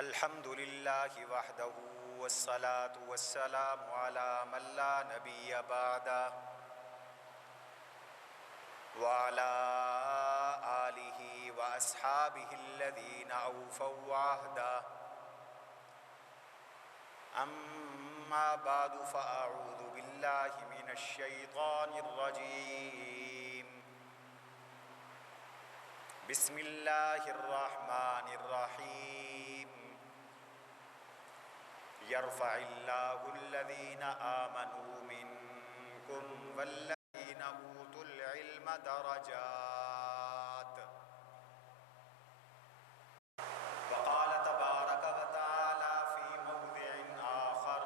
الحمد لله وحده والصلاة والسلام على من لا نبي بعده وعلى آله وأصحابه الذين أوفوا عهده أما بعد فأعوذ بالله من الشيطان الرجيم بسم الله الرحمن الرحيم يرفع الله الذين آمنوا منكم والذين أوتوا العلم درجات وقال تبارك وتعالى في موضع آخر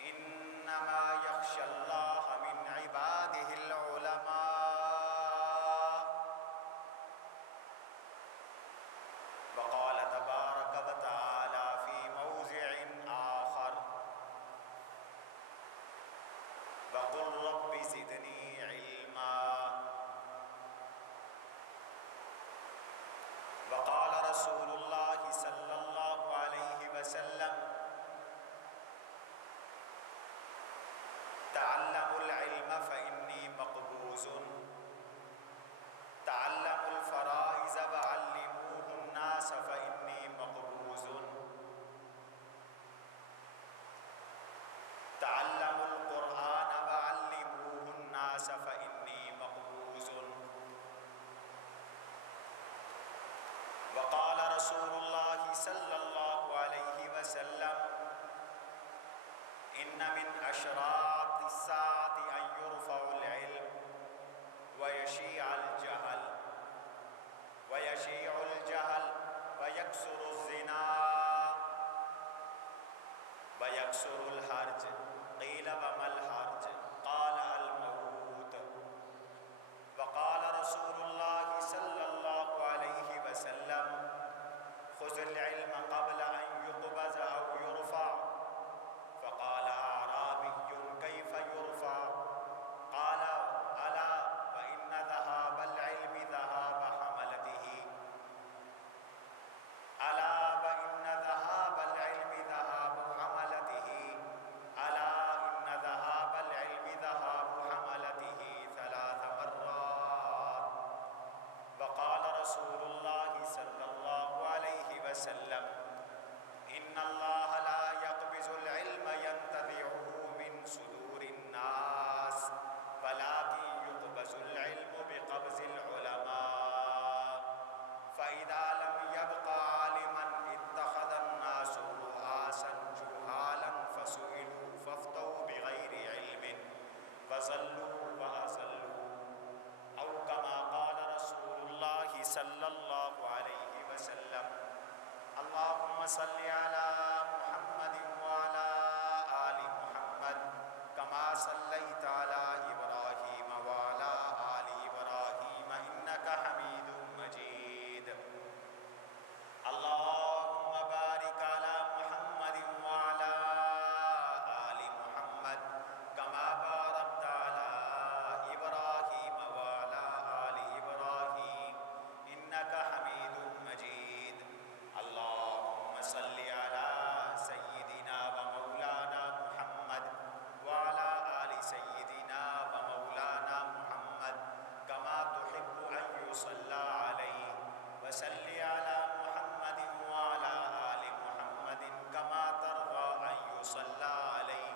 إنما يخشى الله من عباده العلماء وقال تبارك وتعالى في موضع آخر وقل رب زدني علما وقال رسول الله صلى الله عليه وسلم تعلموا العلم فإني مقبوز تعلموا الفرائض وعلموه الناس فإني مقبوز تعلموا القرآن وعلموه الناس فإني مقبوز وقال رسول الله صلى الله عليه وسلم إن من أشراط الساعة أن يرفع العلم ويشيع الجهل ويكثر الزنا ويكثر الحرج قيل وما الحرج قال الموت وقال رسول الله صلى الله عليه وسلم خذ العلم قبل أن يقبض أو يرفع فقال أعرابي كيف يرفع قال ألا وإن ذهاب العلم ذهاب حملته ألا وإن ذهاب العلم ذهاب حملته ألا إن ذهاب العلم ذهاب حملته 3 مرات وقال رسول الله صلى الله عليه وسلم إن الله لا يقبض العلم ينتزعه من صدور الناس ولكن يقبض العلم بقبض العلماء فإذا لم يبق عالما اتخذ الناس رؤاسا جهالا فسئلوا فافتوا بغير علم فضلوا وأضلوا أو كما قال رسول الله صلى الله عليه وسلم اللهم صل على محمد وعلى آل محمد كما صليت على إبراهيم وعلى آل إبراهيم إنك حميد مجيد اللهم بارك على محمد وعلى آل محمد كما باركت على إبراهيم وعلى آل إبراهيم إنك حميد مجيد اللهم صل على سيدنا ومولانا محمد وعلى آل سيدنا ومولانا محمد كما تحب أن يصلى عليه وصل على محمد وعلى آل محمد كما ترضى أن يصلى عليه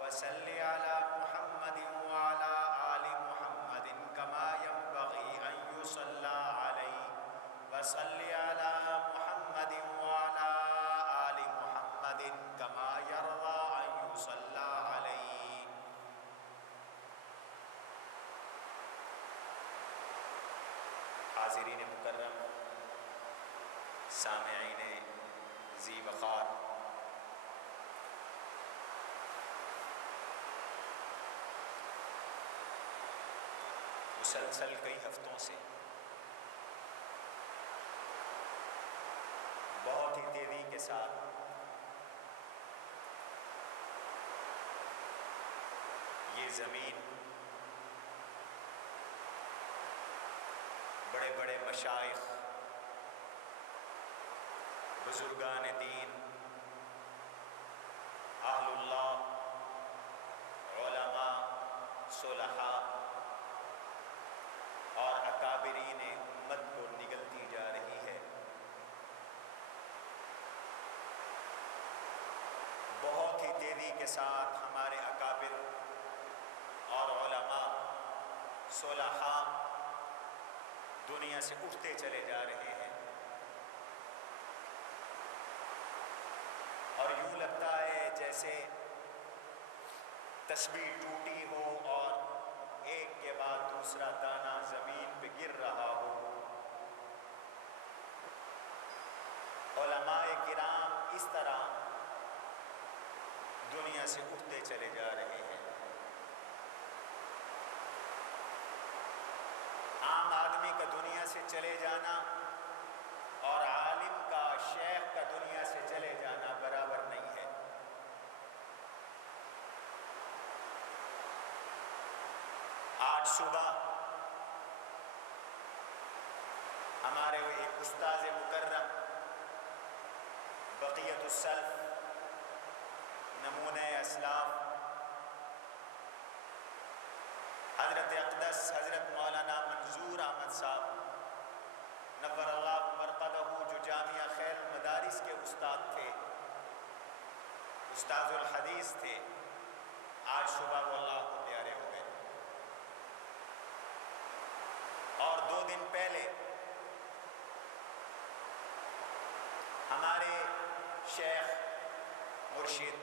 وصل على محمد وعلى آل محمد كما ينبغي أن يصلى عليه وصل على محمد وعلى آل محمد كما يرضى أن يصلى عليه حاضرین مکرم، سامعین ذی وقار، مسلسل کئی ہفتوں سے بہت ہی تیزی کے ساتھ یہ زمین بڑے بڑے مشائخ بزرگان دین، اہل اللہ، علماء، صلحاء اور اکابرین امت کو نگلتی جا رہی ہے۔ بہت ہی تیزی کے ساتھ ہمارے اکابر اور علماء، صلحاء دنیا سے اٹھتے چلے جا رہے ہیں، اور یوں لگتا ہے جیسے تسبیح ٹوٹی ہو اور ایک کے بعد دوسرا دانہ زمین پہ گر رہا ہو۔ علماء کرام اس طرح دنیا سے اٹھتے چلے جا رہے ہیں۔ عام آدمی کا دنیا سے چلے جانا اور عالم کا، شیخ کا دنیا سے چلے جانا برابر نہیں ہے۔ آج صبح ہمارے ایک استاذ مکرم، بقیت السلف، نمونہ اسلاف، حضرت اقدس حضرت مولانا منظور احمد صاحب نور اللہ مرقدہ، جو جامعہ خیر المدارس کے استاد تھے، استاذ الحدیث تھے، آج صبح وہ اللہ کو پیارے ہو گئے۔ اور 2 دن پہلے ہمارے شیخ، مرشد،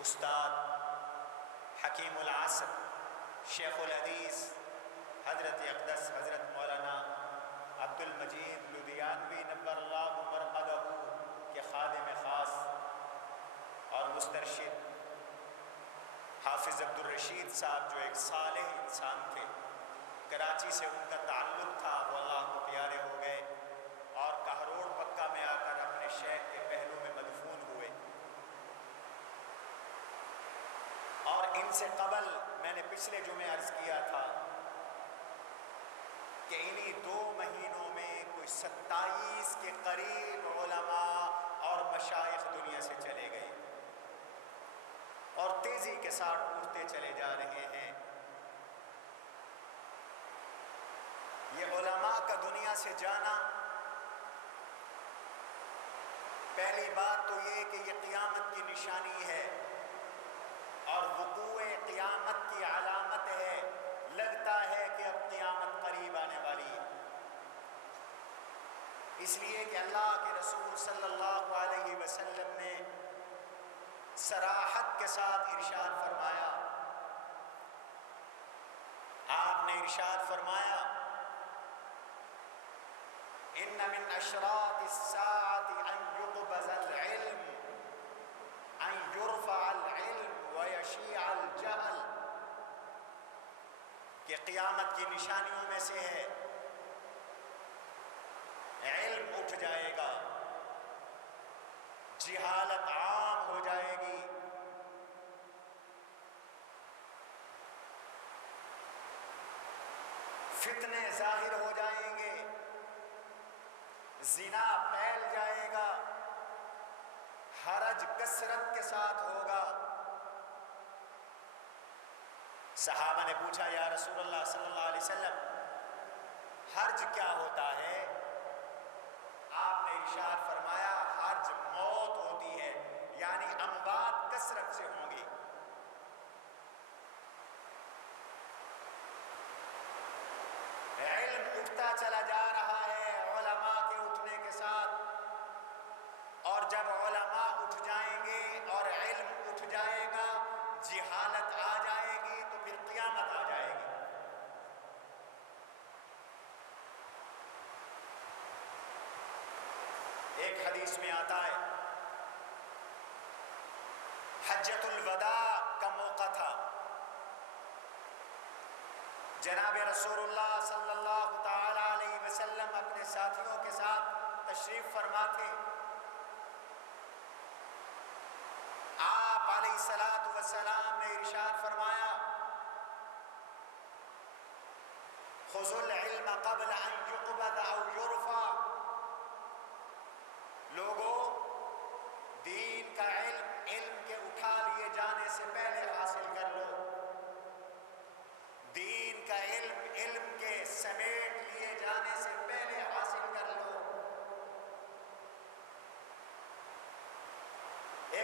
استاد، حکیم العصر، شیخ الحدیث حضرت اقدس حضرت مولانا عبد المجید لدھیانوی نور اللہ مرقدہ کے خادم خاص اور مسترشد حافظ عبد الرشید صاحب، جو ایک صالح انسان تھے، کراچی سے ان کا تعلق تھا، وہ اللہ کو پیارے ہو گئے اور کہروڑ پکا میں آ کر اپنے شیخ کے پہلو میں مدفون ہوئے۔ اور ان سے قبل میں نے پچھلے جمعے عرض کیا تھا کہ انہی 2 مہینوں میں کوئی 27 کے قریب علماء اور مشائخ دنیا سے چلے گئے اور تیزی کے ساتھ اٹھتے چلے جا رہے ہیں۔ یہ علماء کا دنیا سے جانا، پہلی بات تو یہ کہ یہ قیامت کی نشانی ہے اور وقوع قیامت کی علامت ہے۔ لگتا ہے کہ اب قیامت قریب آنے والی ہے، اس لیے کہ اللہ کے رسول صلی اللہ علیہ وسلم نے صراحت کے ساتھ ارشاد فرمایا۔ آپ نے ارشاد فرمایا، ان من اشراط الساعة ان يقبض العلم، ان يرفع العلم ويشيع الجهل، کہ قیامت کی نشانیوں میں سے ہے علم اٹھ جائے گا، جہالت عام ہو جائے گی، فتنے ظاہر ہو جائیں گے، زنا پھیل جائے گا، حرج کثرت کے ساتھ ہوگا۔ صحابہ نے پوچھا، یا رسول اللہ صلی اللہ علیہ وسلم، حرج کیا ہوتا ہے؟ آپ نے ارشاد فرمایا، حرج موت ہوتی ہے، یعنی اموات کثرت سے ہوں گی۔ علم اٹھتا چلا جا رہا ہے علماء کے اٹھنے کے ساتھ، اور جب علماء اٹھ جائیں گے اور علم اٹھ جائے گا، جہالت آ جائے گی، تو پھر قیامت آ جائے گی۔ ایک حدیث میں آتا ہے، حجۃ الوداع کا موقع تھا، جناب رسول اللہ صلی اللہ تعالی علیہ وسلم اپنے ساتھیوں کے ساتھ تشریف فرما تھے۔ آپ علیہ الصلوۃ والسلام نے ارشاد فرمایا، خذوا العلم قبل ان يقبض او يرفع، لوگوں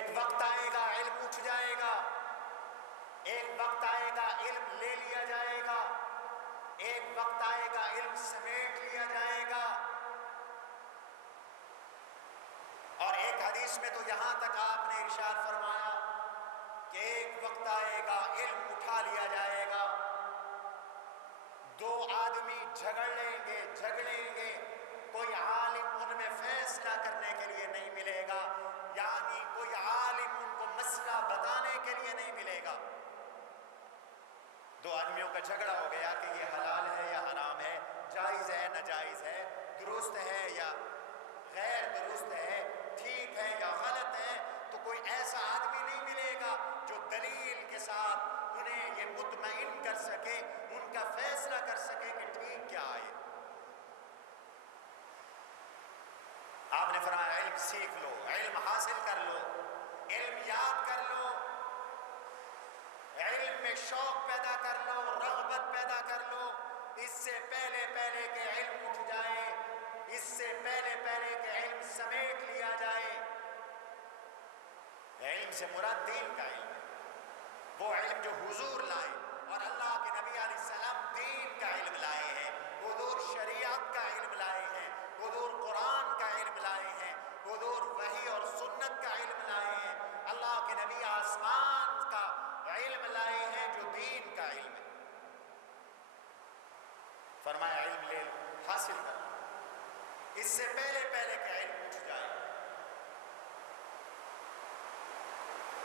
ایک وقت آئے گا علم اٹھ جائے گا، ایک وقت آئے گا علم لے لیا جائے گا، ایک وقت آئے گا علم سمیٹ لیا جائے گا۔ اور ایک حدیث میں تو یہاں تک آپ نے ارشاد فرمایا کہ ایک وقت آئے گا علم اٹھا لیا جائے گا، دو آدمی جھگڑیں گے، کوئی عالم ان میں فیصلہ کرنے کے لیے نہیں ملے گا، یعنی کوئی عالم ان کو مسئلہ بتانے کے لیے نہیں ملے گا۔ دو آدمیوں کا جھگڑا ہو گیا کہ یہ حلال ہے یا حرام ہے، جائز ہے ناجائز ہے، درست ہے یا غیر درست ہے، ٹھیک ہے یا غلط ہے، تو کوئی ایسا آدمی نہیں ملے گا جو دلیل کے ساتھ انہیں یہ مطمئن کر سکے، ان کا فیصلہ کر سکے کہ ٹھیک کیا ہے۔ آپ نے فرمایا علم سیکھ لو، علم حاصل کر لو، علم یاد کر لو، علم میں شوق پیدا کر لو، رغبت پیدا کر لو، اس سے پہلے کہ علم اٹھ جائے، اس سے پہلے کہ علم سمیٹ لیا جائے۔ علم سے مراد دین کا علم ہے، وہ علم جو حضور لائے، اور اللہ کے نبی علیہ السلام دین کا علم لائے ہیں، حضور شریعت کا علم لائے ہیں، حضور قرآن کا علم لائے ہیں، حضور وحی اور سنت کا علم لائے ہیں، اللہ کے نبی آسمان کا علم لائے ہیں جو دین کا علم ہے۔ فرمایا علم لے لو، حاصل کر لو، اس سے پہلے کہ علم اٹھ جائے۔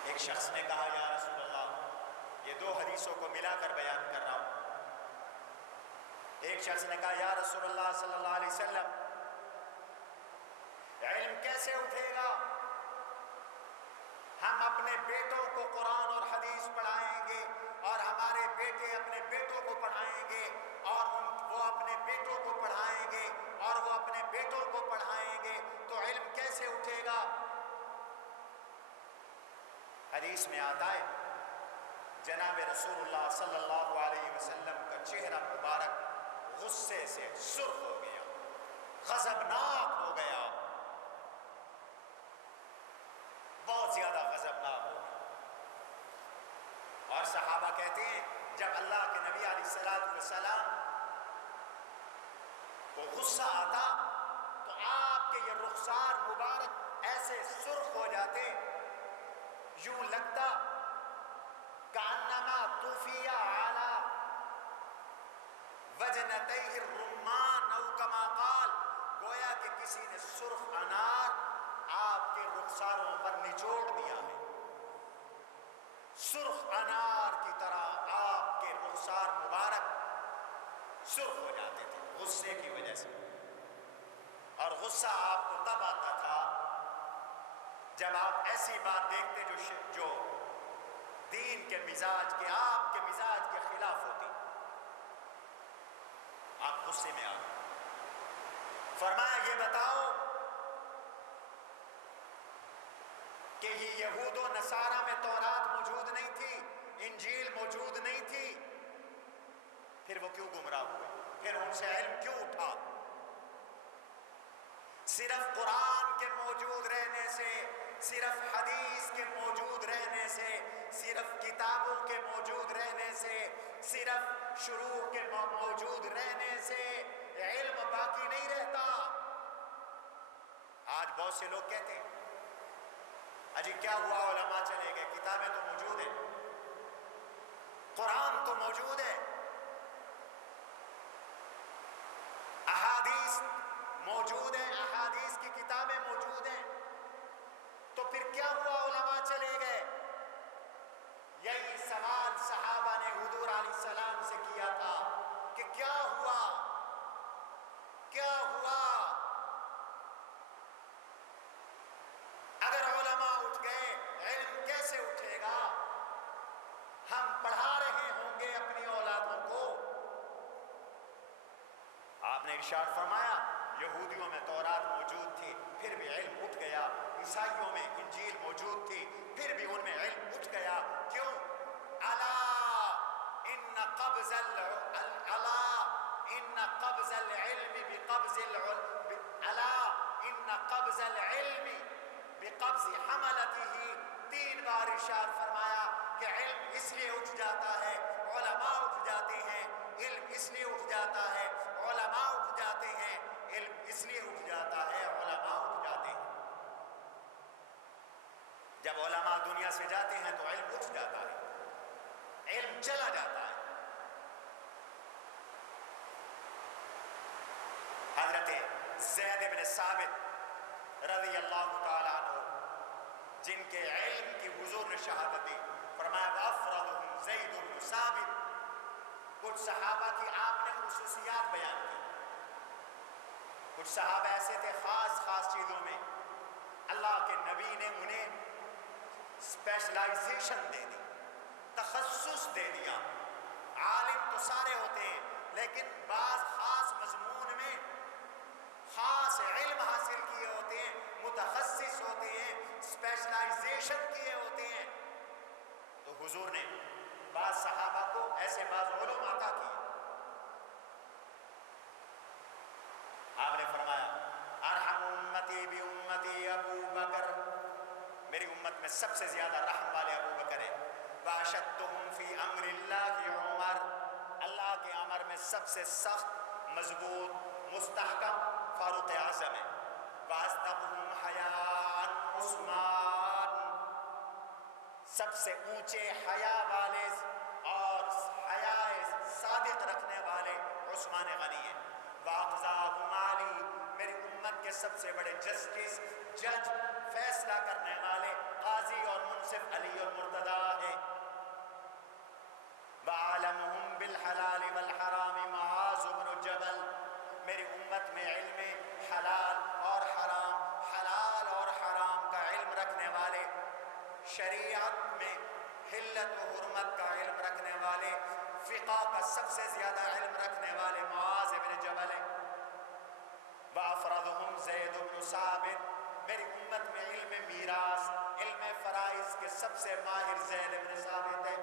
ایک شخص نے کہا یا رسول اللہ، یہ دو حدیثوں کو ملا کر بیان کر رہا ہوں۔ ایک شخص نے کہا یا رسول اللہ صلی اللہ علیہ وسلم، علم کیسے اٹھے گا؟ ہم اپنے بیٹوں کو قرآن اور حدیث پڑھائیں گے، اور ہمارے بیٹے اپنے بیٹوں کو پڑھائیں گے، اور وہ اپنے بیٹوں کو پڑھائیں گے، اور وہ اپنے بیٹوں کو پڑھائیں گے، تو علم کیسے اٹھے گا؟ حدیث میں آتا ہے جناب رسول اللہ صلی اللہ علیہ وسلم کا چہرہ مبارک غصے سے سرخ ہو گیا، غضبناک ہو گیا، بہت زیادہ غضبناک ہو گیا۔ اور صحابہ کہتے ہیں جب اللہ کے نبی علیہ السلام کو غصہ آتا تو آپ کے یہ رخسار مبارک ایسے سرخ ہو جاتے، یوں لگتا کأنما طفی علی وجنتیہ الرمان او کما قال، گویا کہ کسی نے سرخ انار آپ کے رخساروں پر نچوڑ دیا ہے، سرخ انار کی طرح آپ کے رخسار مبارک سرخ ہو جاتے تھے غصے کی وجہ سے۔ اور غصہ آپ کو تب آتا تھا جب آپ ایسی بات دیکھتے جو دین کے مزاج کے، آپ کے مزاج کے خلاف ہوتی، آپ غصے میں آ گئے۔ فرمایا یہ بتاؤ کہ یہ یہود و نصارہ میں تورات موجود نہیں تھی، انجیل موجود نہیں تھی، پھر وہ کیوں گمراہ ہوئے؟ پھر ان سے علم کیوں اٹھا؟ صرف قرآن کے موجود رہنے سے، صرف حدیث کے موجود رہنے سے، صرف کتابوں کے موجود رہنے سے، صرف شروع کے موجود رہنے سے علم باقی نہیں رہتا۔ آج بہت سے لوگ کہتے ہیں اجی کیا ہوا، علماء چلے گئے، کتابیں تو موجود ہیں، قرآن تو موجود ہے، احادیث موجود ہیں، احادیث کی کتابیں موجود ہیں، تو پھر کیا ہوا علماء چلے گئے؟ یہی سوال صحابہ نے حضور علیہ السلام سے کیا تھا کہ کیا ہوا، کیا ہوا؟ اگر علماء اٹھ گئے علم کیسے اٹھے گا؟ ہم پڑھا رہے ہوں گے اپنی اولادوں کو۔ آپ نے ارشاد فرمایا یہودیوں میں تورات موجود تھی پھر بھی علم اٹھ گیا، عیسائیوں میں انجیل موجود تھی پھر بھی ان میں علم اٹھ گیا، کیوں؟ الا ان قبض العلم بقبض الا ان قبض العلم بقبض حملته 3 بار ارشاد فرمایا کہ علم اس لیے اٹھ جاتا ہے، علماء اٹھ جاتے ہیں، علم اس لیے اٹھ جاتا ہے، علماء اٹھ جاتے ہیں، علم اس لیے اٹھ جاتا ہے، علماء اٹھ جاتے ہیں۔ جب علماء دنیا سے جاتے ہیں تو علم اٹھ جاتا ہے، علم چلا جاتا ہے۔ حضرت زید بن ثابت رضی اللہ تعالیٰ عنہ، جن کے علم کی حضور نے شہادت دی، فرمایا وَأَفْرَضُهُمْ زید بن ثابت۔ کچھ صحابہ کی آپ نے خصوصیات بیان کی، کچھ صحابہ ایسے تھے خاص چیزوں میں اللہ کے نبی نے انہیں اسپیشلائزیشن دے دی، تخصص دے دیا۔ عالم تو سارے ہوتے ہیں لیکن بعض خاص مضمون میں خاص علم حاصل کیے ہوتے ہیں، متخصص ہوتے ہیں، اسپیشلائزیشن کیے ہوتے ہیں۔ تو حضور نے بعض صحابہ کو ایسے بعض علوم عطا کیے۔ آپ نے فرمایا ارحم امتی بی امتی ابو بکر، میری امت میں سب سے زیادہ رحم والے ابو بکر ہیں۔ واشدہم فی امر اللہ عمر، اللہ کے امر میں سب سے سخت، مضبوط، مستحکم فاروق اعظم ہے۔ واصدقہم حیاء عثمان، سب سے اونچے حیا والے اور حیا صادق رکھنے والے عثمان غنی ہیں۔ واقضاہم علی، میری امت کے سب سے بڑے جسٹس، جج، فیصلہ کرنے والے قاضی اور منصف علی المرتضیٰ ہیں۔ وعالمہم بالحلال والحرام معاذ بن جبل، میری امت میں علم حلال اور حرام کا علم رکھنے والے، شریعت میں حلت و حرمت کا علم رکھنے والے، فقہ کا سب سے زیادہ علم رکھنے والے معاذ بن جبل ہیں۔ وافرضہم زید بن ثابت، میری امت میں علم میراث، علم فرائض کے سب سے ماہر زید بن ثابت ہے۔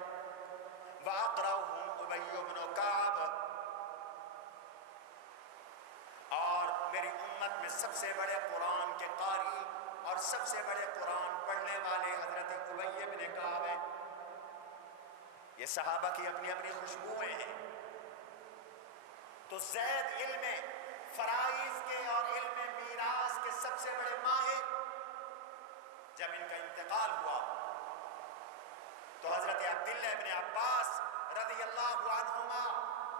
واقرأہم ابی بن کعب، اور میری امت میں سب سے بڑے قرآن کے قاری اور سب سے بڑے قرآن پڑھنے والے حضرت ابی بن کعب ہیں۔ یہ صحابہ کی اپنی اپنی خوشبوئیں ہیں۔ تو زید علم فرائض کے اور علم میراث کے سب سے بڑے ماہر، جب ان کا انتقال ہوا تو حضرت عبداللہ ابن عباس رضی اللہ عنہما،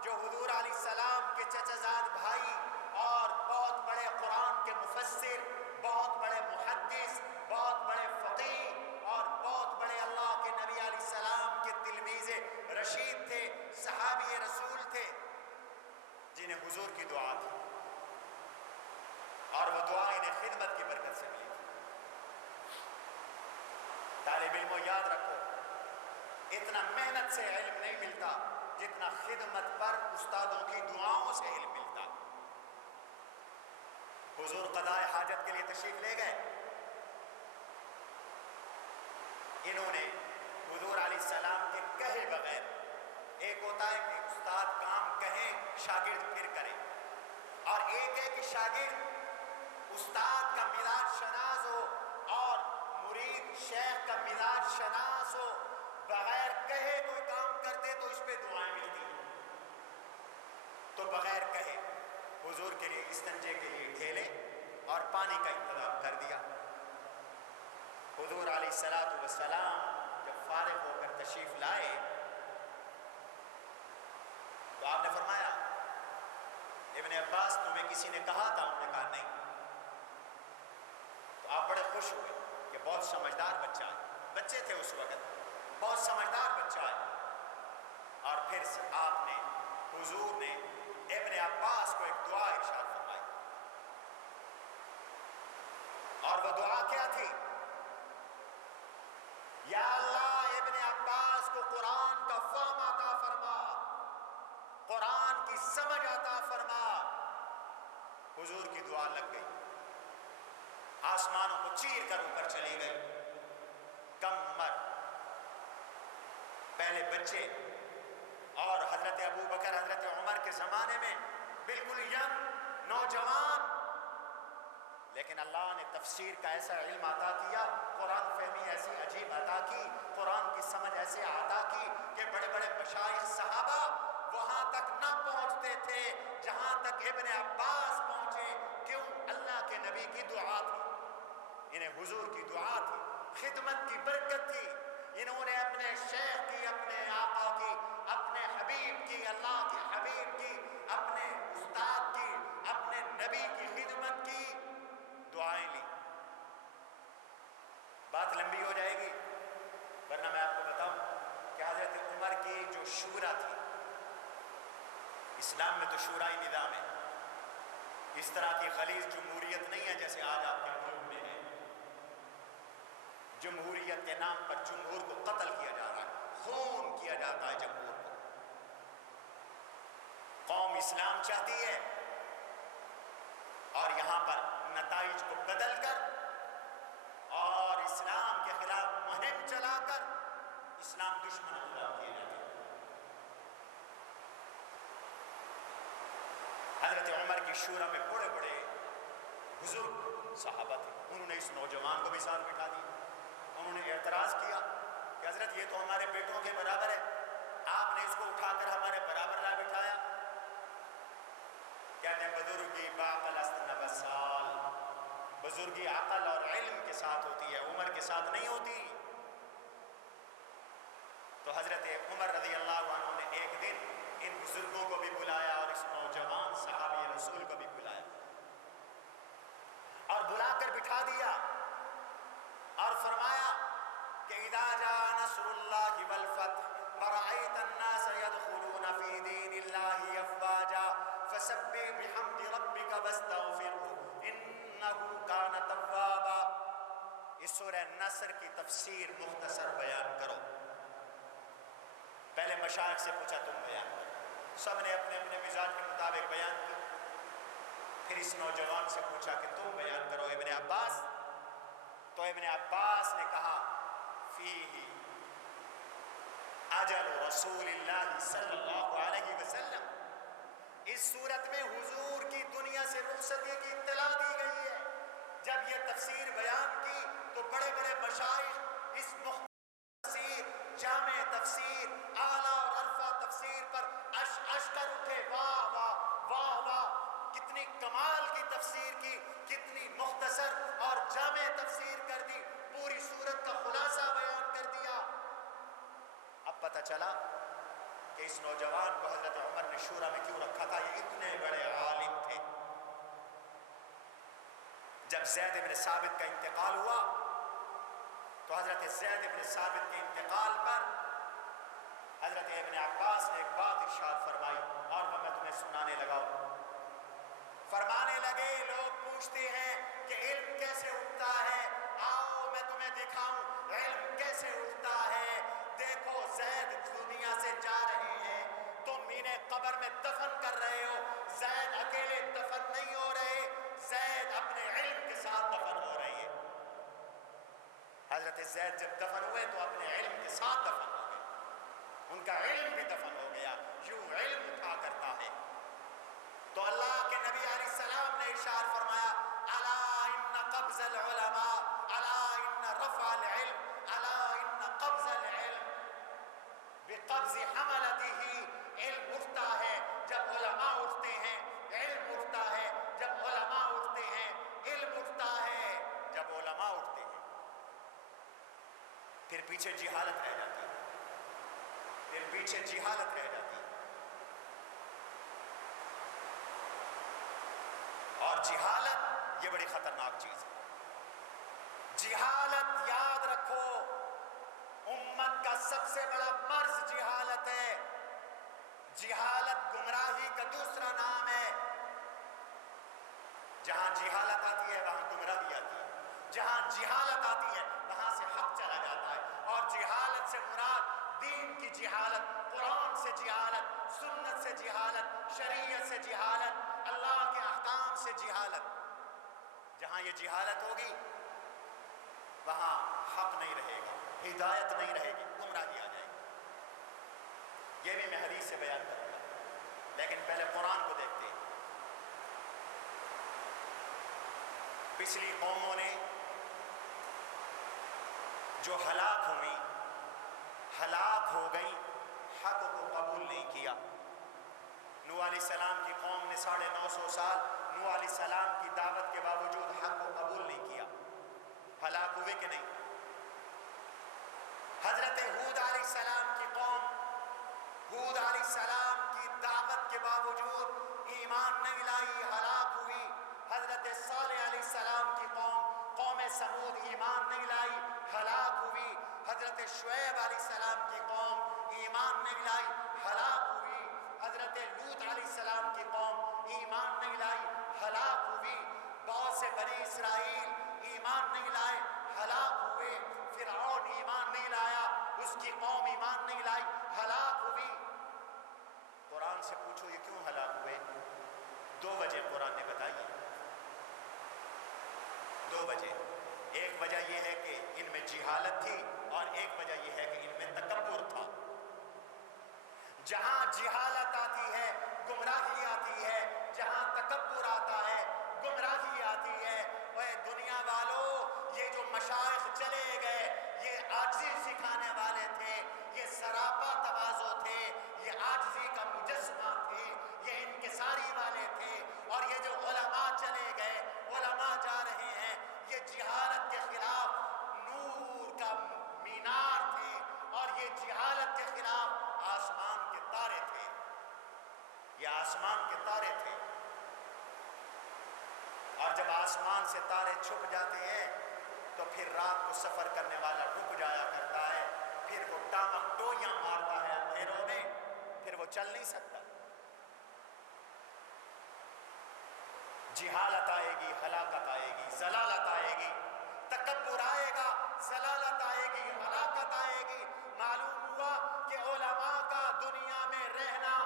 جو حضور علیہ السلام کے چچا زاد بھائی اور بہت بڑے قرآن کے مفسر، بہت بڑے محدث، بہت بڑے فقیہ اور بہت بڑے اللہ کے نبی علیہ السلام کے تلمیذ رشید تھے، صحابی رسول تھے، جنہیں حضور کی دعا تھی، اور وہ دعا انہیں خدمت کی برکت سے ملی تھی۔ طالب علموں یاد رکھو، اتنا محنت سے علم نہیں ملتا جتنا خدمت پر استادوں کی دعاؤں سے علم ملتا۔ حضور قضاء حاجت کے لیے تشریف لے گئے، انہوں نے حضور علیہ السلام کے کہے بغیر، ایک ہوتا ہے کہ استاد کام کہیں شاگرد پھر کرے، اور ایک ہے کہ شاگرد استاد کا مزاج شناس ہو اور مرید شیخ کا مزاج شناس ہو، بغیر کہے کوئی کام کرتے تو اس پہ دعائیں ملتی ہیں۔ تو بغیر کہے حضور کے لیے استنجے کے لیے ڈھیلے اور پانی کا انتظام کر دیا۔ حضور علیہ السلام جب فارغ ہو کر تشریف لائے تو آپ نے فرمایا ابن عباس تمہیں کسی نے کہا تھا؟ انہوں نے کہا نہیں۔ تو آپ بڑے خوش ہوئے کہ بہت سمجھدار بچہ ہے، بچے تھے اس وقت، بہت سمجھدار بچہ ہے۔ اور پھر آپ نے، حضور نے ابن عباس کو ایک دعا ارشاد فرمائی، اور وہ دعا کیا تھی؟ یا اللہ ابن عباس کو قرآن کا فہم عطا فرما، قرآن کی سمجھ عطا فرما۔ حضور کی دعا لگ گئی، آسمانوں کو چیر کر اوپر چلی گئی۔ کم عمر پہلے بچے، اور حضرت ابو بکر حضرت عمر کے زمانے میں بالکل ینگ نوجوان، لیکن اللہ نے تفسیر کا ایسا علم عطا کیا، قرآن فہمی ایسی عجیب عطا کی، قرآن کی سمجھ ایسے عطا کی کہ بڑے بڑے مشائخ صحابہ وہاں تک نہ پہنچتے تھے جہاں تک ابن عباس پہنچے۔ کیوں؟ اللہ کے نبی کی دعا تھی، انہیں حضور کی دعا تھی، خدمت کی برکت تھی، انہوں نے اپنے شیخ کی، اپنے آقا کی، اپنے حبیب کی، اللہ کے حبیب کی، اپنے استاد کی، اپنے نبی کی خدمت کی، دعائیں لی۔ بات لمبی ہو جائے گی، ورنہ میں آپ کو بتاؤں کہ حضرت عمر کی جو شورا تھی، اسلام میں تو شورائی نظام ہے، اس طرح کی غلیظ جمہوریت نہیں ہے جیسے آج آپ کے ملک میں ہے۔ جمہوریت کے نام پر جمہور کو قتل کیا جا رہا ہے، خون کیا جاتا ہے جمہور کو۔ قوم اسلام چاہتی ہے اور یہاں پر نتائج کو بدل کر اور اسلام کے خلاف مہم چلا کر اسلام دشمن خدا کیے جاتے ہیں۔ حضرت عمر کی شورا میں بڑے بڑے بزرگ صحابہ تھے، انہوں نے اس نوجوان کو بھی ساتھ بٹھا دیا۔ انہوں نے اعتراض کیا کہ حضرت یہ تو ہمارے بیٹوں کے برابر ہے، آپ نے اس کو اٹھا کر ہمارے برابر لا بٹھایا۔ کہتے ہیں بزرگی باعقل است نبسال، بزرگی عقل اور علم کے ساتھ ہوتی ہے، عمر کے ساتھ نہیں ہوتی۔ تو حضرت عمر رضی اللہ عنہ نے ایک دن ان بزرگوں کو بھی بلایا اور اس نوجوان صحابی رسول کو بھی بلایا اور بلا کر بٹھا دیا اور فرمایا کہ اذا جاء نصر اللہ والفتح ورأيت الناس يدخلون في دين الله افواجا فسبح بحمد ربك واستغفره انه كان توابا۔ اس سورہ نصر کی تفسیر مختصر بیان کرو۔ پہلے مشائخ سے پوچھا تم بیان کرو، سب نے اپنے اپنے مزاج کے مطابق بیان کی۔ پھر اس نوجوان سے پوچھا کہ تم بیان کرو ابن عباس، تو ابن عباس نے کہا فیہ اجل رسول اللہ صلی اللہ علیہ وسلم، اس صورت میں حضور کی دنیا سے رخصتی کی اطلاع دی گئی ہے۔ جب یہ تفسیر بیان کی تو بڑے بڑے مشائخ اس تفسیر، جامع تفسیر، اعلیٰ اور عرفہ تفسیر پر اش کر اٹھے، واہ واہ واہ واہ، کتنی کمال کی تفسیر کی، کتنی مختصر اور جامع تفسیر کر دی، پوری صورت کا خلاصہ بیان کر دیا۔ اب پتہ چلا کہ اس نوجوان کو حضرت عمر نے شورا میں کیوں رکھا تھا، یہ اتنے بڑے عالم تھے۔ جب زید بن ثابت کا انتقال ہوا تو حضرت زید بن ثابت کے انتقال پر حضرت ابن عباس نے ایک بات ارشاد فرمائی اور وہ میں تمہیں سنانے لگا ہوں۔ فرمانے لگے لوگ پوچھتے ہیں کہ علم کیسے اٹھتا ہے، آؤ میں تمہیں دکھاؤں علم کیسے اٹھتا ہے۔ دیکھو زید دنیا سے جا رہے ہیں، تم انہیں قبر میں دفن کر رہے ہو، زید اکیلے دفن نہیں ہو رہے، زید اپنے علم کے ساتھ دفن ہو رہے ہیں۔ حضرت زید جب دفن ہوئے تو اپنے علم کے ساتھ دفن ہو گئے، ان کا علم بھی دفن ہو گیا۔ یوں علم اٹھا کرتا ہے۔ تو اللہ کے نبی علیہ السلام نے ارشاد فرمایا الا ان قبض العلماء الا ان رفع العلم الا ان قبض العلم بقبض حملته، علم اٹھتا ہے جب علماء اٹھتے ہیں، علم اٹھتا ہے جب علماء اٹھتے ہیں، علم اٹھتا ہے جب علماء اٹھتے ہیں۔ پھر پیچھے جہالت رہ جاتی ہے، پھر پیچھے جہالت رہ جاتی ہے، اور جہالت یہ بڑی خطرناک چیز ہے۔ جہالت یاد رکھو، امت کا سب سے بڑا مرض جہالت ہے۔ جہالت گمراہی کا دوسرا نام ہے۔ جہاں جہالت آتی ہے وہاں گمراہی آتی ہے، جہاں جہالت آتی ہے وہاں سے حق چلا جاتا ہے۔ اور جہالت سے مراد دین کی جہالت، قرآن سے جہالت، سنت سے جہالت، شریعت سے جہالت، اللہ کے احکام سے جہالت۔ جہاں یہ جہالت ہوگی وہاں حق نہیں رہے گا، ہدایت نہیں رہے گی، گمراہی آ جائے گی۔ یہ بھی میں حدیث سے بیان کروں گا، لیکن پہلے قرآن کو دیکھتے ہیں۔ پچھلی قوموں نے جو ہلاک ہوئی، ہلاک ہو گئی، حق کو قبول نہیں کیا۔ نوح علیہ السلام کی قوم نے 950 سال نوح علیہ السلام کی دعوت کے باوجود حق کو قبول نہیں کیا، ہلاک ہوئے کہ نہیں؟ حضرت ہود علیہ السلام کی قوم، ہود علیہ السلام کی دعوت کے باوجود ایمان نہیں لائی، ہلاک ہوئی۔ حضرت صالح علیہ السلام کی قوم، قوم سمود، ایمان نہیں لائی، ہلاک ہوئی۔ حضرت شعیب علیہ السلام کی قوم ایمان نہیں لائی، ہلاک ہوئی۔ حضرت لوط علیہ السلام کی قوم ایمان نہیں لائی، ہلاک ہوئی۔ بہت سے بنی اسرائیل ایمان نہیں لائے، ہلاک ہوئے۔ فرعون ایمان نہیں لایا، اس کی قوم ایمان نہیں لائی، ہلاک ہوئی۔ قرآن سے پوچھو یہ کیوں ہلاک ہوئے؟ 2 وجہ قرآن نے بتائی ہے، 2 وجہ۔ ایک وجہ یہ ہے کہ ان میں جہالت تھی، اور ایک وجہ یہ ہے کہ ان میں تکبر تھا۔ جہاں جہالت آتی ہے گمراہی آتی ہے، جہاں تکبر آتا ہے گمراہی آتی ہے۔ اے دنیا والو، یہ جو مشائخ چلے گئے یہ عاجزی سکھانے والے تھے، یہ سراپا تواضع تھے، یہ عاجزی کا مجسمہ تھے، یہ انکساری والے تھے۔ اور یہ جو علماء چلے گئے، علماء جا رہے ہیں، یہ جہالت کے خلاف نور کا مینار تھے، اور یہ جہالت کے خلاف آسمان کے تارے تھے، یہ آسمان کے تارے تھے۔ اور جب آسمان سے تارے چھپ جاتے ہیں تو پھر رات کو سفر کرنے والا رک جایا کرتا ہے، پھر وہ ٹامک ٹوئیاں مارتا ہے اندھیروں میں، پھر وہ چل نہیں سکتا۔ جہالت آئے گی، ہلاکت آئے گی، ضلالت آئے گی، تکبر آئے گا، ضلالت آئے گی، ہلاکت آئے گی۔ معلوم ہوا کہ علماء کا دنیا میں رہنا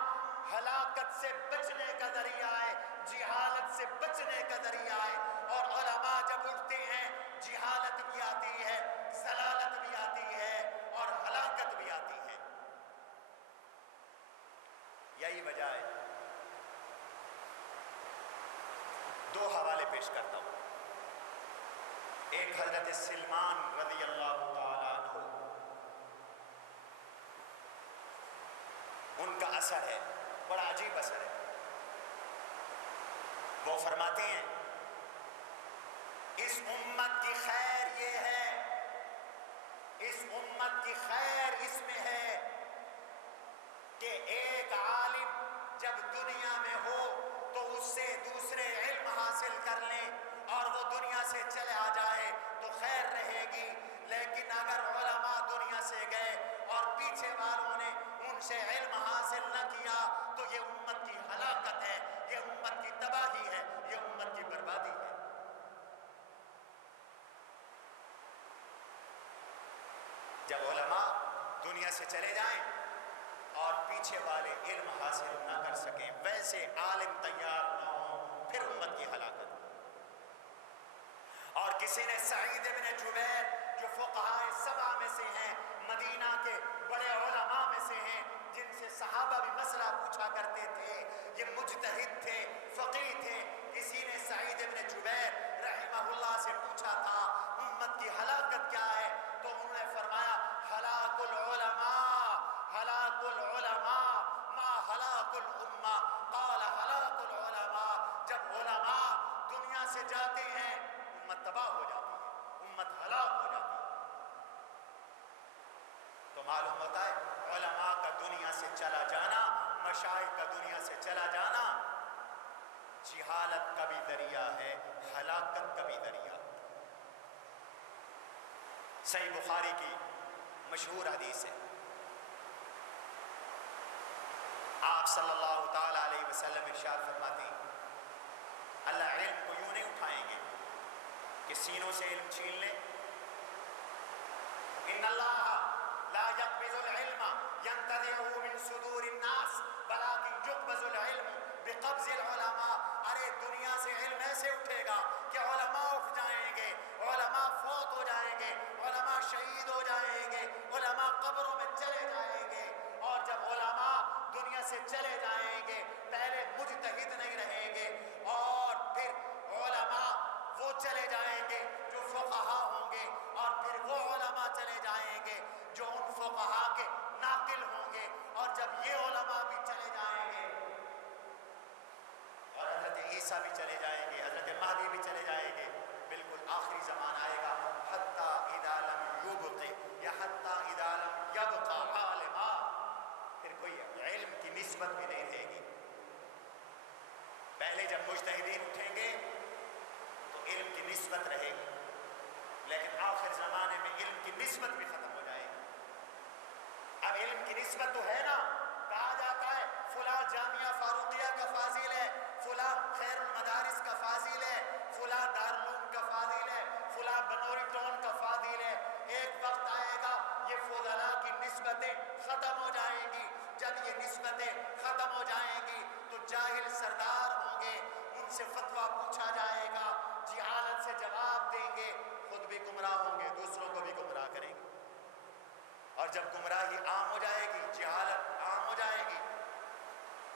ہلاکت سے بچنے کا ذریعہ ہے، جہالت سے بچنے کا ذریعہ ہے۔ اور علماء جب اٹھتے ہیں جہالت بھی آتی ہے، ضلالت بھی آتی ہے، اور ہلاکت بھی آتی ہے۔ یہی وجہ ہے۔ 2 حوالے پیش کرتا ہوں۔ ایک حضرت سلمان رضی اللہ تعالیٰ عنہ، ان کا اثر ہے، بڑا عجیب اثر ہے۔ وہ فرماتے ہیں اس امت کی خیر یہ ہے، اس امت کی خیر اس میں ہے کہ ایک عالم جب دنیا میں ہو تو اس سے دوسرے علم حاصل کر لیں اور وہ دنیا سے چلا جائے تو خیر رہے گی۔ لیکن اگر علماء دنیا سے گئے اور پیچھے والوں نے ان سے علم حاصل نہ کیا تو یہ امت کی ہلاکت ہے، یہ امت کی تباہی ہے، یہ امت کی بربادی ہے۔ جب علماء دنیا سے چلے جائیں اور پیچھے والے علم حاصل نہ کر سکیں، ویسے عالم تیار نہ ہوں، پھر امت کی ہلاکت۔ اور کسی نے سعید بن جبیر جو فقہائے 7 میں سے ہیں، مدینہ کے بڑے علماء میں سے ہیں، جن سے صحابہ بھی مسئلہ پوچھا کرتے تھے، یہ مجتہد تھے، فقیہ تھے، کسی نے سعید بن جبیر رحمہ اللہ سے پوچھا تھا امت کی ہلاکت کیا ہے، تو انہوں نے فرمایا ہلاک العلماء، ہلاک العلماء ما ہلاک الامہ، قال ہلاک العلماء۔ جب علماء دنیا سے جاتے ہیں امت تباہ ہو جاتی ہے، امت ہلاک ہو جاتی ہے۔ تو معلوم ہوتا ہے علماء کا دنیا سے چلا جانا، مشائخ کا دنیا سے چلا جانا جہالت کا بھی ذریعہ ہے، ہلاکت کا بھی ذریعہ۔ صحیح بخاری کی مشہور حدیث ہے، آپ صلی اللہ تعالی علیہ وسلم ارشاد فرماتے ہیں اللہ علم کو یوں نہیں اٹھائیں گے کہ سینوں سے علم چھین لیں۔ ان اللہ لا يقبض العلم ينتزعه من صدور الناس ولكن يقبض العلم بقبض العلماء۔ ارے دنیا سے علم ایسے اٹھے گا کہ علماء اٹھ جائیں گے، علماء فوت ہو جائیں گے، علماء شہید ہو جائیں گے، علماء قبروں میں چلے جائیں گے۔ اور جب علماء دنیا سے چلے جائیں گے، پہلے مجتہد نہیں رہیں گے، اور پھر علماء وہ چلے موسیٰ بھی چلے جائیں گے، حضرت مہدی بھی چلے جائیں گے، بالکل آخری زمان آئے گا، حتی اذا لم یبق یا حتی اذا لم یبقى عالما، پھر کوئی علم کی نسبت بھی نہیں رہے گی۔ پہلے جب مجتہدین اٹھیں گے تو علم کی نسبت رہے گی، لیکن آخر زمانے میں علم کی نسبت بھی ختم ہو جائے گی۔ اب علم کی نسبت تو ہے نا، کہا جاتا ہے فلاں جامعہ فاروقیہ کا فاضل ہے، فلاں خیر المدارس کا فاضل ہے، فلاں دارالعلوم کا فاضل ہے، فلاں بنوری ٹون کا فاضل ہے۔ ایک وقت آئے گا یہ فضلاء کی نسبتیں ختم ہو جائیں گی۔ جب یہ نسبتیں ختم ہو جائیں گی تو جاہل سردار ہوں گے، ان سے فتویٰ پوچھا جائے گا، جہالت سے جواب دیں گے، خود بھی گمراہ ہوں گے، دوسروں کو بھی گمراہ کریں گے۔ اور جب گمراہی عام ہو جائے گی، جہالت عام ہو جائے گی،